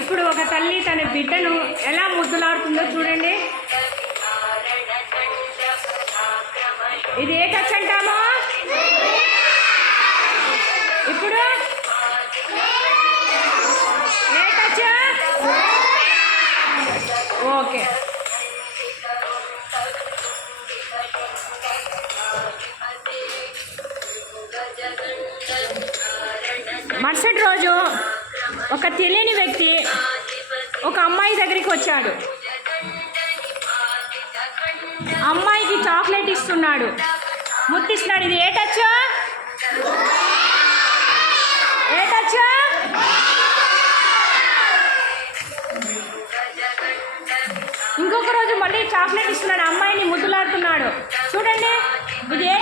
ఇప్పుడు ఒక తల్లి తన బిడ్డను ఎలా ముద్దులాడుతుందో చూడండి. ఇది ఏ టచ్ అంటామో ఇప్పుడు? ఏ టచ్? ఓకే. మరుసటి రోజు ఒక తెలియని వ్యక్తి ఒక అమ్మాయి దగ్గరికి వచ్చాడు. అమ్మాయికి చాక్లెట్ ఇస్తున్నాడు, ముట్టిస్తున్నాడు. ఇది ఏ టచ్? ఏ టచ్? ఇంకొక రోజు మళ్ళీ చాక్లెట్ ఇస్తున్నాడు, అమ్మాయిని ముద్దులాడుతున్నాడు. చూడండి, ఇది ఏ